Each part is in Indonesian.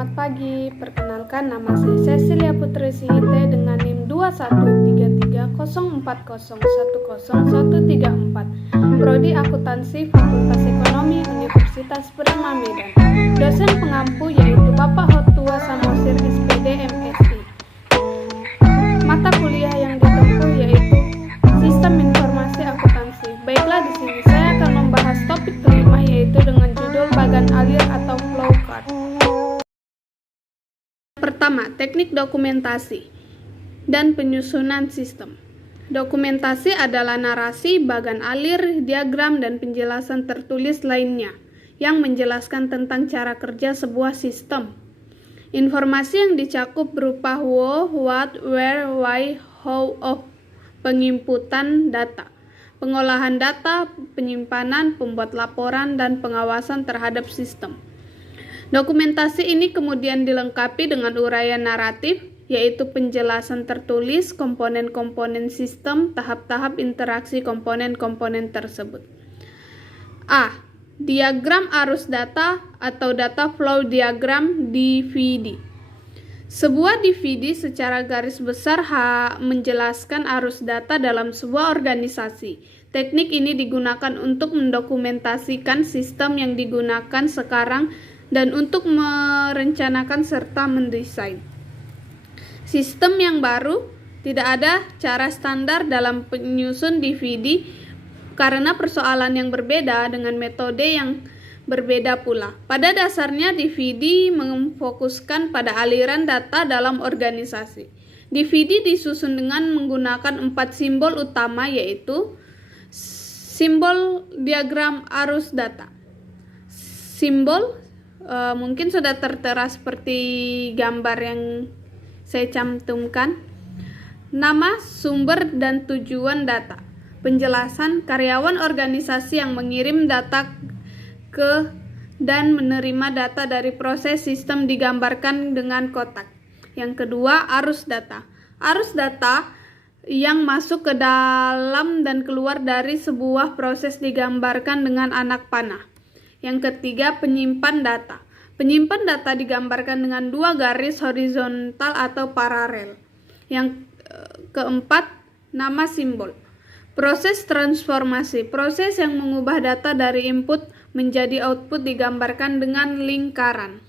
Selamat pagi, perkenalkan nama saya Cecilia Putri Sihite dengan NIM 213304010134, Prodi Akuntansi Fakultas Ekonomi Universitas Prima Medan. Dosen pengampu yaitu Bapak Hotua Samosir SPD MSI. Mata kuliah yang ditempuh yaitu Sistem Informasi Akuntansi. Baiklah, di sini saya akan membahas topik kelima yaitu dengan judul bagan alir atau flowchart. Pertama, teknik dokumentasi dan penyusunan sistem. Dokumentasi adalah narasi, bagan alir, diagram, dan penjelasan tertulis lainnya yang menjelaskan tentang cara kerja sebuah sistem. Informasi yang dicakup berupa who, what, where, why, how, of, penginputan data, pengolahan data, penyimpanan, pembuat laporan, dan pengawasan terhadap sistem. Dokumentasi ini kemudian dilengkapi dengan uraian naratif, yaitu penjelasan tertulis komponen-komponen sistem, tahap-tahap interaksi komponen-komponen tersebut. A. Diagram arus data atau data flow diagram DVD. Sebuah DVD secara garis besar menjelaskan arus data dalam sebuah organisasi. Teknik ini digunakan untuk mendokumentasikan sistem yang digunakan sekarang dan untuk merencanakan serta mendesain sistem yang baru. Tidak ada cara standar dalam penyusun DVD karena persoalan yang berbeda dengan metode yang berbeda pula. Pada dasarnya DVD memfokuskan pada aliran data dalam organisasi. DVD disusun dengan menggunakan 4 simbol utama, yaitu simbol diagram arus data. Simbol mungkin sudah tertera seperti gambar yang saya cantumkan. Nama, sumber, dan tujuan data. Penjelasan karyawan organisasi yang mengirim data ke dan menerima data dari proses sistem digambarkan dengan kotak. Yang kedua, arus data. Arus data yang masuk ke dalam dan keluar dari sebuah proses digambarkan dengan anak panah. Yang ketiga, penyimpan data. Penyimpan data digambarkan dengan 2 garis horizontal atau paralel. Yang keempat, nama simbol. Proses transformasi. Proses yang mengubah data dari input menjadi output digambarkan dengan lingkaran.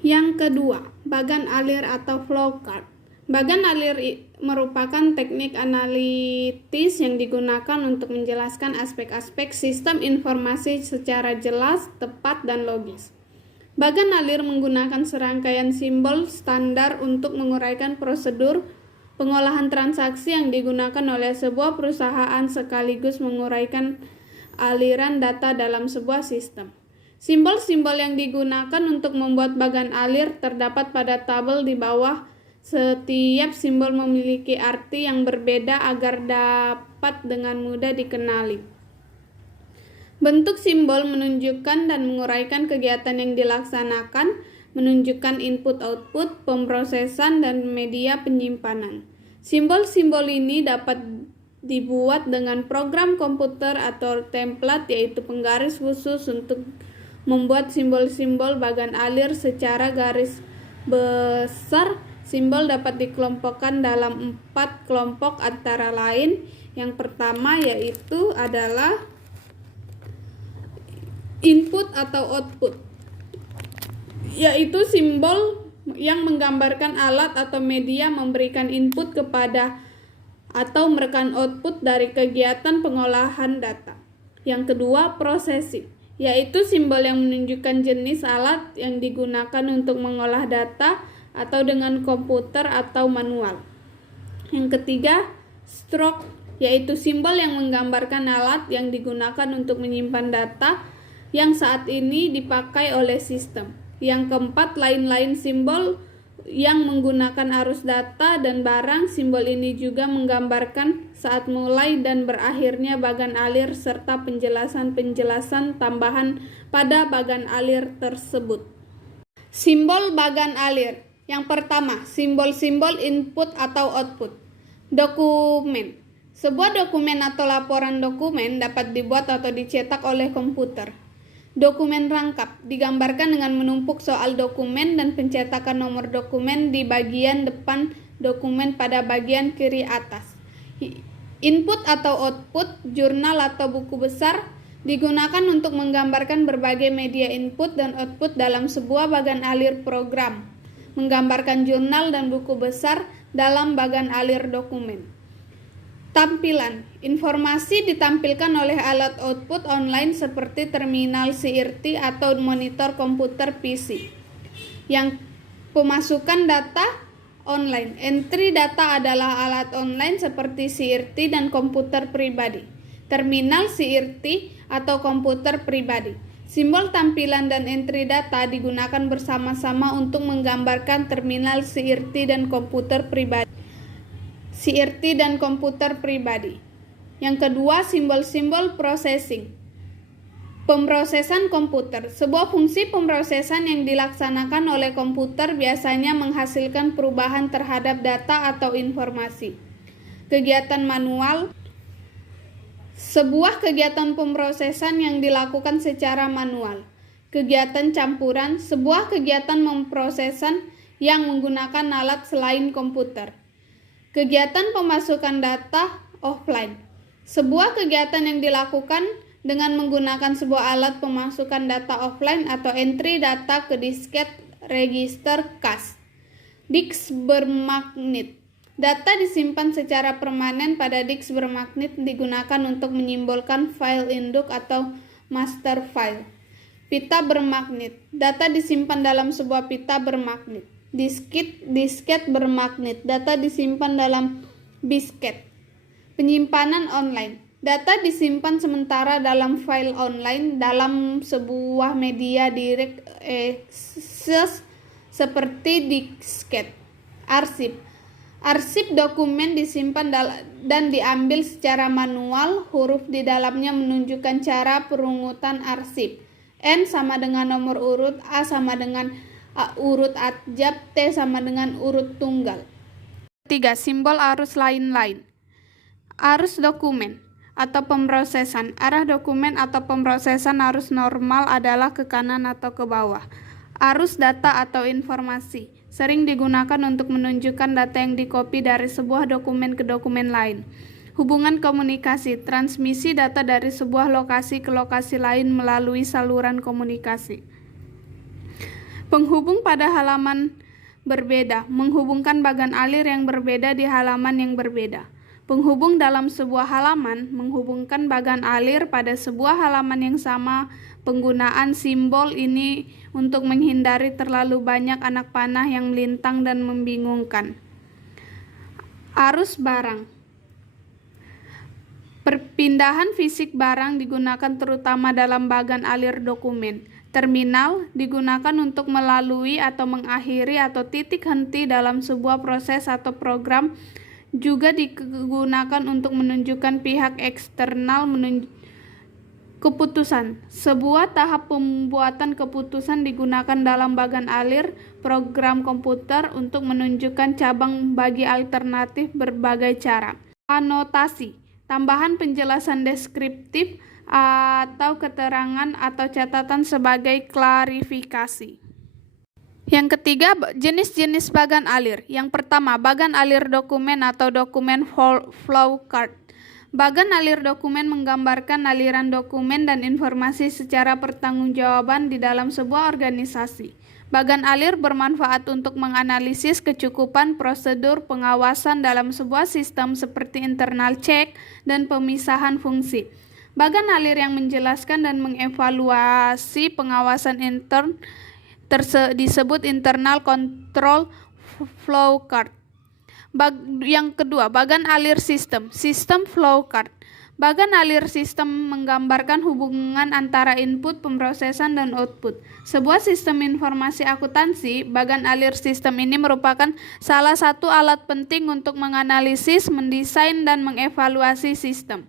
Yang kedua, bagan alir atau flowchart. Bagan alir merupakan teknik analitis yang digunakan untuk menjelaskan aspek-aspek sistem informasi secara jelas, tepat, dan logis. Bagan alir menggunakan serangkaian simbol standar untuk menguraikan prosedur pengolahan transaksi yang digunakan oleh sebuah perusahaan sekaligus menguraikan aliran data dalam sebuah sistem. Simbol-simbol yang digunakan untuk membuat bagan alir terdapat pada tabel di bawah. Setiap simbol memiliki arti yang berbeda agar dapat dengan mudah dikenali. Bentuk simbol menunjukkan dan menguraikan kegiatan yang dilaksanakan, menunjukkan input-output, pemrosesan, dan media penyimpanan. Simbol-simbol ini dapat dibuat dengan program komputer atau template, yaitu penggaris khusus untuk membuat simbol-simbol bagan alir secara garis besar. Simbol dapat dikelompokkan dalam 4 kelompok antara lain. Yang pertama yaitu adalah input atau output, yaitu simbol yang menggambarkan alat atau media memberikan input kepada atau merekam output dari kegiatan pengolahan data. Yang kedua, processing, yaitu simbol yang menunjukkan jenis alat yang digunakan untuk mengolah data atau dengan komputer atau manual. Yang ketiga, stroke, yaitu simbol yang menggambarkan alat yang digunakan untuk menyimpan data yang saat ini dipakai oleh sistem. Yang keempat, lain-lain simbol yang menggunakan arus data dan barang. Simbol ini juga menggambarkan saat mulai dan berakhirnya bagan alir serta penjelasan-penjelasan tambahan pada bagan alir tersebut. Simbol bagan alir. Yang pertama, simbol-simbol input atau output. Dokumen. Sebuah dokumen atau laporan dokumen dapat dibuat atau dicetak oleh komputer. Dokumen rangkap digambarkan dengan menumpuk soal dokumen dan pencetakan nomor dokumen di bagian depan dokumen pada bagian kiri atas. Input atau output, jurnal atau buku besar digunakan untuk menggambarkan berbagai media input dan output dalam sebuah bagan alir program. Menggambarkan jurnal dan buku besar dalam bagan alir dokumen. Tampilan. Informasi ditampilkan oleh alat output online seperti terminal CRT atau monitor komputer PC. Yang pemasukan data online. Entry data adalah alat online seperti CRT dan komputer pribadi. Terminal CRT atau komputer pribadi. Simbol tampilan dan entry data digunakan bersama-sama untuk menggambarkan terminal CRT dan komputer pribadi. Yang kedua, simbol-simbol processing. Pemrosesan komputer. Sebuah fungsi pemrosesan yang dilaksanakan oleh komputer biasanya menghasilkan perubahan terhadap data atau informasi. Kegiatan manual. Sebuah kegiatan pemrosesan yang dilakukan secara manual. Kegiatan campuran. Sebuah kegiatan memprosesan yang menggunakan alat selain komputer. Kegiatan pemasukan data offline. Sebuah kegiatan yang dilakukan dengan menggunakan sebuah alat pemasukan data offline atau entry data ke disket register cache. Disk bermagnet. Data disimpan secara permanen pada disk bermagnet digunakan untuk menyimbolkan file induk atau master file. Pita bermagnet. Data disimpan dalam sebuah pita bermagnet. Disket bermagnet. Data disimpan dalam bisket. Penyimpanan online. Data disimpan sementara dalam file online dalam sebuah media direct access seperti disket. Arsip. Arsip dokumen disimpan dan diambil secara manual. Huruf di dalamnya menunjukkan cara perungutan arsip. N sama dengan nomor urut, A sama dengan urut abjad, T sama dengan urut tunggal. Ketiga, simbol arus lain-lain. Arus dokumen atau pemrosesan. Arah dokumen atau pemrosesan arus normal adalah ke kanan atau ke bawah. Arus data atau informasi sering digunakan untuk menunjukkan data yang dikopi dari sebuah dokumen ke dokumen lain. Hubungan komunikasi, transmisi data dari sebuah lokasi ke lokasi lain melalui saluran komunikasi. Penghubung pada halaman berbeda, menghubungkan bagan alir yang berbeda di halaman yang berbeda. Penghubung dalam sebuah halaman, menghubungkan bagan alir pada sebuah halaman yang sama. Penggunaan simbol ini untuk menghindari terlalu banyak anak panah yang melintang dan membingungkan. Arus barang. Perpindahan fisik barang digunakan terutama dalam bagan alir dokumen. Terminal digunakan untuk melalui atau mengakhiri atau titik henti dalam sebuah proses atau program. Juga digunakan untuk menunjukkan pihak eksternal keputusan. Sebuah tahap pembuatan keputusan digunakan dalam bagan alir program komputer untuk menunjukkan cabang bagi alternatif berbagai cara. Anotasi. Tambahan penjelasan deskriptif atau keterangan atau catatan sebagai klarifikasi. Yang ketiga, jenis-jenis bagan alir. Yang pertama, bagan alir dokumen atau dokumen flow chart. Bagan alir dokumen menggambarkan aliran dokumen dan informasi secara pertanggungjawaban di dalam sebuah organisasi. Bagan alir bermanfaat untuk menganalisis kecukupan prosedur pengawasan dalam sebuah sistem seperti internal check dan pemisahan fungsi. Bagan alir yang menjelaskan dan mengevaluasi pengawasan intern disebut internal control flow chart. Yang kedua, bagan alir sistem flow chart. Bagan alir sistem menggambarkan hubungan antara input, pemrosesan, dan output. Sebuah sistem informasi akuntansi, bagan alir sistem ini merupakan salah satu alat penting untuk menganalisis, mendesain, dan mengevaluasi sistem.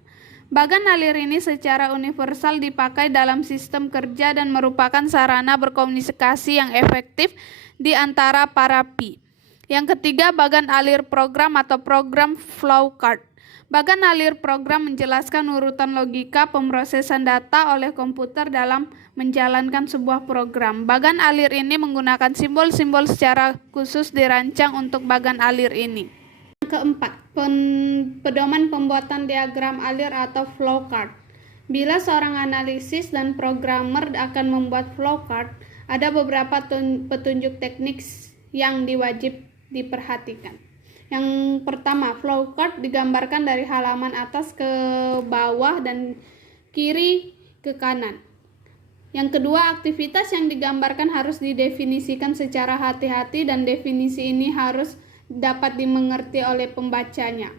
Bagan alir ini secara universal dipakai dalam sistem kerja dan merupakan sarana berkomunikasi yang efektif di antara para pi. Yang ketiga, bagan alir program atau program flow chart. Bagan alir program menjelaskan urutan logika pemrosesan data oleh komputer dalam menjalankan sebuah program. Bagan alir ini menggunakan simbol-simbol secara khusus dirancang untuk bagan alir ini. Yang keempat, pedoman pembuatan diagram alir atau flowchart. Bila seorang analisis dan programmer akan membuat flowchart, ada beberapa petunjuk teknik yang wajib diperhatikan. Yang pertama, flowchart digambarkan dari halaman atas ke bawah dan kiri ke kanan. Yang kedua, aktivitas yang digambarkan harus didefinisikan secara hati-hati dan definisi ini harus dapat dimengerti oleh pembacanya.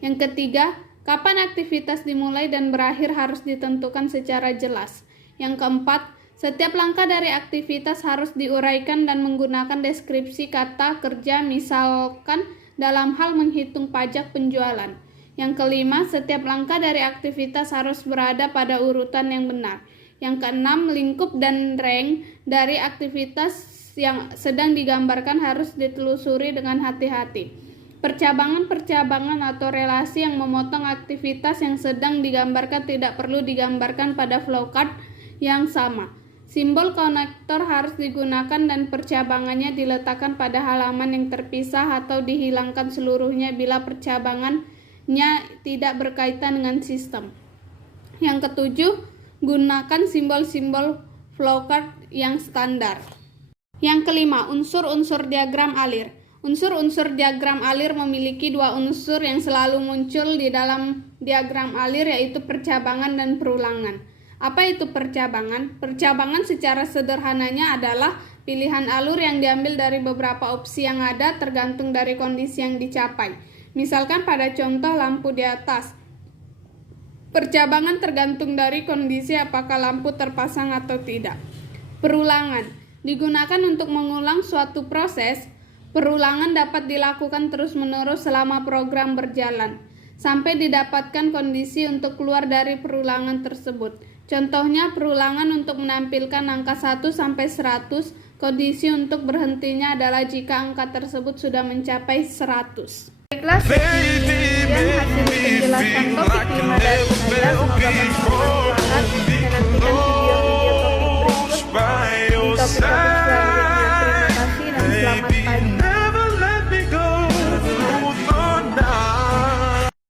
Yang ketiga, kapan aktivitas dimulai dan berakhir harus ditentukan secara jelas. Yang keempat, setiap langkah dari aktivitas harus diuraikan dan menggunakan deskripsi kata kerja, misalkan dalam hal menghitung pajak penjualan. Yang kelima, setiap langkah dari aktivitas harus berada pada urutan yang benar. Yang keenam, lingkup dan rank dari aktivitas yang sedang digambarkan harus ditelusuri dengan hati-hati. Percabangan-percabangan atau relasi yang memotong aktivitas yang sedang digambarkan tidak perlu digambarkan pada flowchart yang sama. Simbol konektor harus digunakan dan percabangannya diletakkan pada halaman yang terpisah atau dihilangkan seluruhnya bila percabangannya tidak berkaitan dengan sistem. Yang ketujuh, gunakan simbol-simbol flowchart yang standar. Yang kelima, unsur-unsur diagram alir. Unsur-unsur diagram alir memiliki dua unsur yang selalu muncul di dalam diagram alir, yaitu percabangan dan perulangan. Apa itu percabangan? Percabangan secara sederhananya adalah pilihan alur yang diambil dari beberapa opsi yang ada tergantung dari kondisi yang dicapai. Misalkan pada contoh lampu di atas. Percabangan tergantung dari kondisi apakah lampu terpasang atau tidak. Perulangan digunakan untuk mengulang suatu proses. Perulangan dapat dilakukan terus-menerus selama program berjalan, sampai didapatkan kondisi untuk keluar dari perulangan tersebut. Contohnya, perulangan untuk menampilkan angka 1 sampai 100, kondisi untuk berhentinya adalah jika angka tersebut sudah mencapai 100. Baiklah, sekian hasil penjelasan topik 5 dari saya. Semoga bermanfaat dan nantikan video